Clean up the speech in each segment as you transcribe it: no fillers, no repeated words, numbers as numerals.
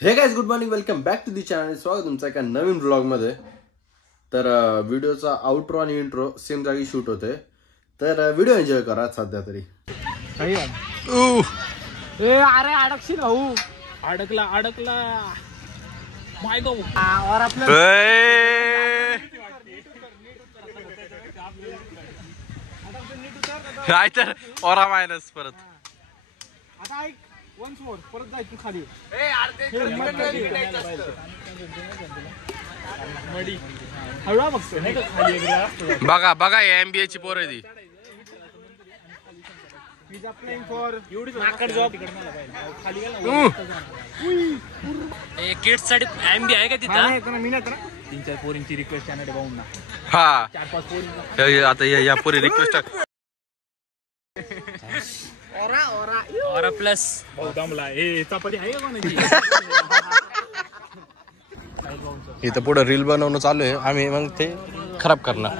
हे guys, good morning, welcome back to the channel. स्वागत तुमचं एका नवीन ब्लॉग मध्ये. तर व्हिडिओचा आउट्रो आणि इंट्रो सेम जागी शूट होते, तर व्हिडिओ एन्जॉय करा सध्या तरी. अरे अडकशील भाऊ, अडकला माय गो. और आपलं काय तर ओरा मायनस परत. आता ऐक, वन्स मोर परत जायचं खाली. हळूवा बघतो नाही का खाली. बघा बघा एमबीए ची पोर आहे ती. किड्स साठी एमबी आहे का तिथं? मी नाही 3-4 पोरींची रिक्वेस्ट आहे भाऊ ना. हा 4-5 पोरी आता या पोरी रिक्वेस्ट और प्लस भाऊ दमला. ए चपाती आहे का कोणाची? इथं पुढे रील बनवणं चालू आहे, आम्ही मग ते खराब करणार.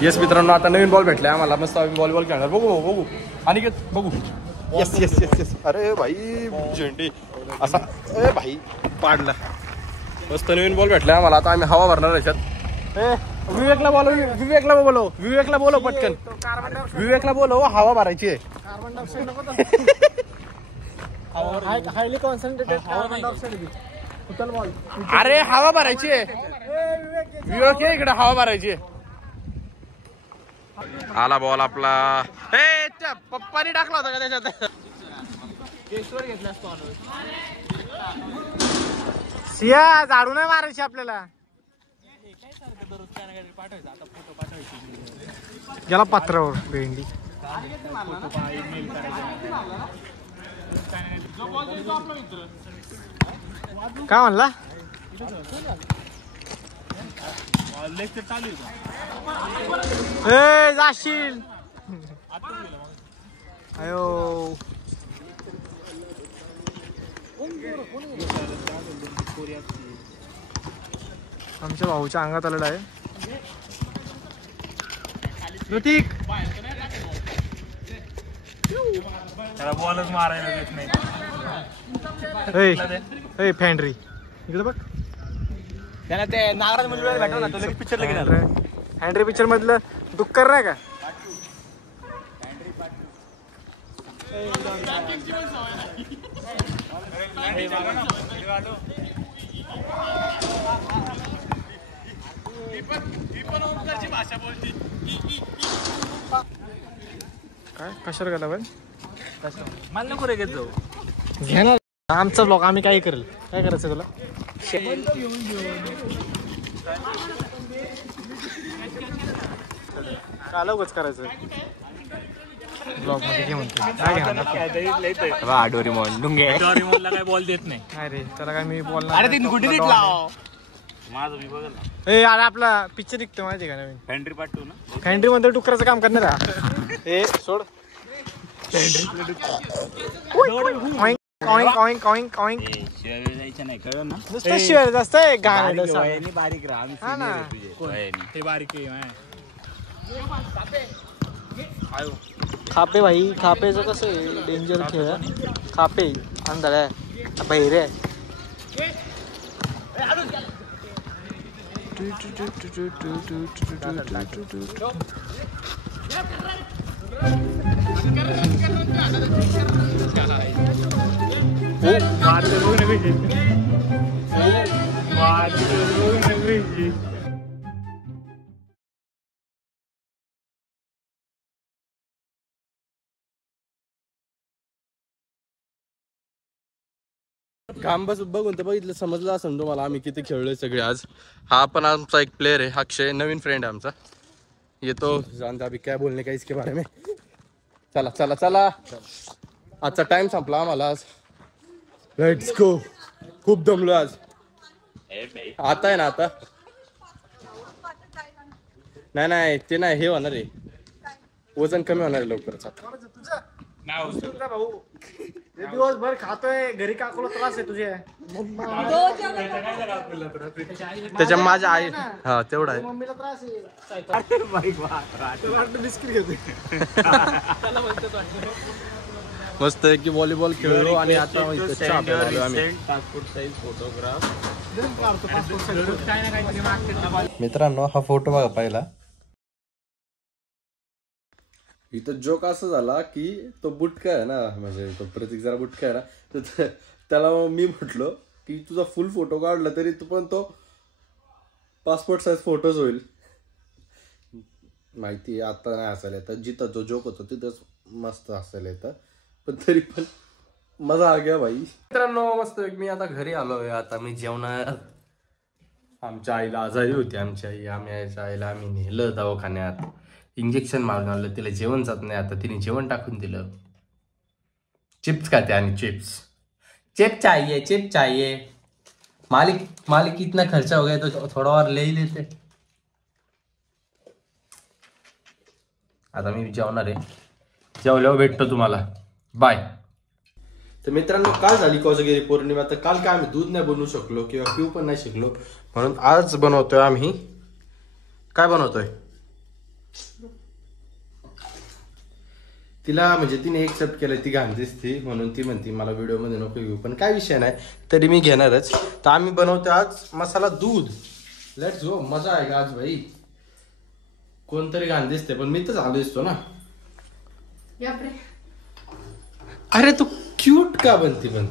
येस मित्रांनो, आता नवीन बॉल भेटलाय आम्हाला, मस्त आम्ही व्हॉलीबॉल खेळणार. बघू आणि बघू. Yes yes yes yes. अरे भाई झेंडी असा, ए भाई पाडला. मस्त नवीन बॉल भेटलाय आम्हाला, आता आम्ही हवा भरणार याच्यात. विवेकला बोलो पटकन. विवेकला बोलो, हवा भरायची आहे. Highly concentrated carbon dioxide. अरे हवा भरायची आहे विवेक, ये इकडे, हवा भरायची आहे. आला बॉल आपला. ए त्या पप्पानी टाकला होता का त्याच्यात? केशवर घेतला सिया, झाडू नाही मारायची आपल्याला. गेला पात्रावर भेंडी. काय म्हणला? ए जाशील. अयो आमच्या भाऊच्या अंगात आलेला आहे. ऋतिक त्याला बॉलच मारायला देत नाही. फॅन्ड्री इकडे बघ. त्याला ते नागराज मुलगा भेटव ना, तो लगेच पिक्चरला गेला. हँड्री पिक्चर मधलं डुक्कर नाही का? काय कशावर गेला पण? मला नको रे घेत जाऊ. घे ना आमचा ब्लॉग, आम्ही काय करेल. काय करायचं तुला? काय उगाच करायचं ब्लॉग मध्ये. घे म्हणतो डोरेमॉन डुंगे. डोरेमॉनला काय बॉल देत नाही. नाही रे, त्याला काय मी बॉल नाही. अरे गुटी लाव माझं मी बघल. ए अरे आपला पिक्चर निघतो माहिती का नवीन? फॅन्ड्री पार्ट 2 ना. फॅन्ड्री मध्ये डुकराचं काम करणार आहे. ए सोड. जायचं नाही कळ ना. नुसतं शिवाय जास्त गाणं बारीक राहा. ते बारीक खापे भाई. खापेचं कसं आहे, डेंजर खेळ. खापे अंधार बहिरे आहे. काम बस बघून तर बघितलं, समजलं असं तुम्हाला आम्ही किती खेळलोय सगळे आज. हा पण आमचा एक प्लेयर आहे, अक्षय, नवीन फ्रेंड आहे आमचा. येतो जानता अभी क्या बोलने का इसके बारे में. चला चला चला, आजचा टाइम संपला आम्हाला आज. Let's go. खूप दमलो आज. आता आहे ना आता नाही नाही ते नाही हे होणार आहे वजन कमी होणार आहे लवकरच आता. तुझा भाऊ दिवसभर खातोय घरी काकूला त्रास आहे तुझे. त्याच्या माझ्या आई हा तेवढा आहे. मम्मीला त्रास आहे. मस्त आहे की व्हॉलीबॉल खेळलो आणि आता चहा प्यायला आलो आम्ही. मित्रांनो हा फोटो बघा पहिला. इथं जोक असं झाला की तो बुटका आहे ना, म्हणजे तो प्रतीक जरा बुटका आहे ना, तर त्याला मी म्हटलो की तुझा फुल फोटो काढला तरी तू पण तो पासपोर्ट साईज फोटोज होईल. माहिती आता नाही असायला येतं, जिथं जो जोक होतो तिथंच मस्त असायला येतं, पण तरी पण मजा आ गया भाई. मित्रांनो मस्त मी आता घरी आलोय. आता मी जेवणार. आमच्या आईला आजारी होती आमची आई. आमच्या आईला आम्ही नेलं दवाखान्यात, इंजेक्शन मारून आलं. तिला जेवण जात नाही, आता तिने जेवण टाकून दिलं. चिप्स खाते आणि चिप्स चाहिए. मालिक इतना खर्चा हो गया तो थोड़ा और ले ही लेते. आता मी जेवणार आहे. जेवल्यावर भेटतो तुम्हाला. बाय. तर मित्रांनो काल झाली कोजागिरी पौर्णिमा. तर काल काय आम्ही दूध नाही बनवू शकलो किंवा पिऊ पण नाही शकलो, म्हणून आज बनवतोय आम्ही. काय बनवतोय? तिला म्हणजे तिने एक्सेप्ट केलं, ती घाण दिसती म्हणून ती म्हणती मला व्हिडिओ मध्ये नको घेऊ, पण काय विषय नाही, तरी मी घेणारच. तर आम्ही बनवतोय आज मसाला दूध. Let's go. मजा आहे का आज भाई? कोणतरी घाण दिसते पण मी तर झालो दिसतो ना. अरे तू क्यूट का बनती पण?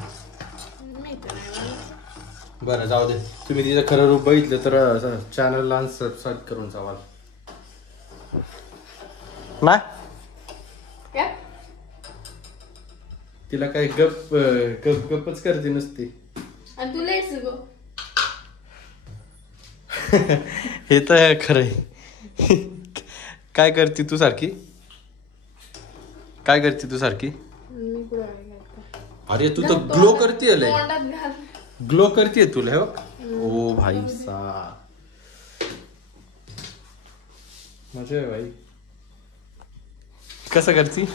बरं जाऊ दे. तुम्ही तिचं खरं रूप बघितलं तर चॅनलला सबस्क्राईब करून जावाल ना. तिला काही गप्पच करते नसती. हे तर खरंय. काय करते तू सारखी? काय करते तू सारखी? अरे तू तर ग्लो करते. ग्लो करते तुला. ओ भाई सा मजा आहे भाई. कसं करती?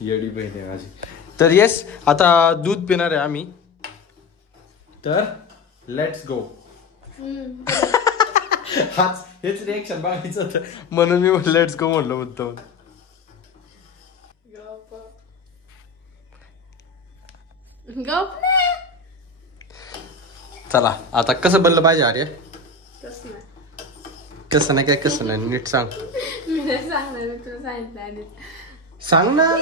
येडी बहीण आहे माझी. तर येस आता दूध पिणार आहे आम्ही. तर लेट्स गो. हेच रिएक्शन बघायचं होतं म्हणून मी लेट्स गो म्हणलं मुद्दाम. चला आता कसं बनलं पाहिजे? अरे कसं नाही काय कसं नाही नीट सांग. सांग ना.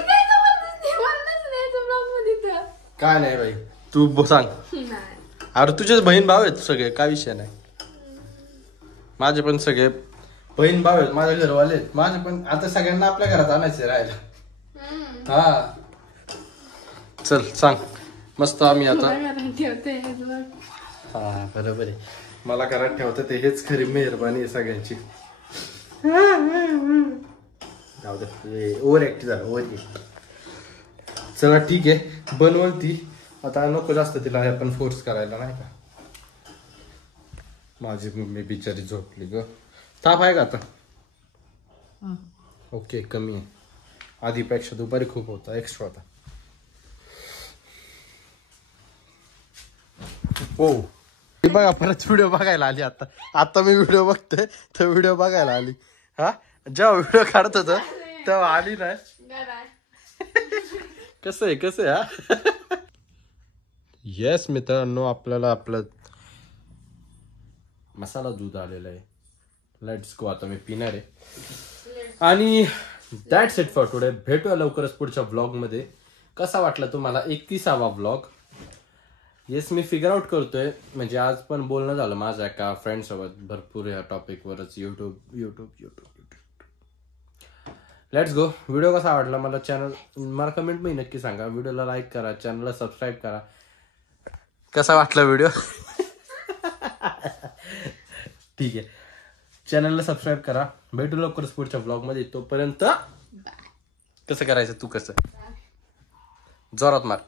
काय नाही भाई तू सांग. अरे तुझेच बहीण भाव आहेत सगळे, काय विषय नाही. माझे पण सगळे बहीण भाव आहेत, माझ्या घरवाले आहेत. माझे पण आता सगळ्यांना आपल्या घरात आणायचे राहायला. हा चल सांग. मस्त आम्ही आता हा बरोबर आहे. मला घरात ठेवतं ते हेच खरी मेहरबानी आहे सगळ्यांची. जाऊ दे ओव्हर ऍक्ट झालं ओव्हर. चला ठीक आहे बनवल ती. आता नको जास्त तिला आपण फोर्स करायला नाही का. माझी मम्मी बिचारी झोपली ग. ताप आहे का आता? ओके कमी आहे. आधीपेक्षा दुपारी खूप होता, एक्स्ट्रा होता. हो बघा परत व्हिडिओ बघायला आली. आता मी व्हिडिओ बघतोय तर व्हिडिओ बघायला आली. हा जेव्हा व्हिडिओ काढत होतो तेव्हा आली नाही. कसं आहे हा. येस मित्रांनो आपल्याला आपलं मसाला दूध आलेला आहे. Let's go. आता मी पिणार आहे. आणि दॅट्स इट फॉर टुडे. भेटूया लवकरच पुढच्या ब्लॉग मध्ये. कसा वाटला तुम्हाला 31वा ब्लॉग? येस मी फिगर आउट करतोय. म्हणजे आज पण बोलणं झालं माझ्या एका फ्रेंड सोबत भरपूर या टॉपिक वरच. युट्यूब. Let's go. व्हिडिओ कसा वाटला मला कमेंट मध्ये नक्की सांगा. व्हिडिओला लाईक करा, चॅनलला सबस्क्राईब करा. कसा वाटला व्हिडिओ? ठीक आहे चॅनलला सबस्क्राईब करा. भेटू लवकरच पुढच्या ब्लॉग मध्ये. तोपर्यंत कसं करायचं तू कसं जोरात मार.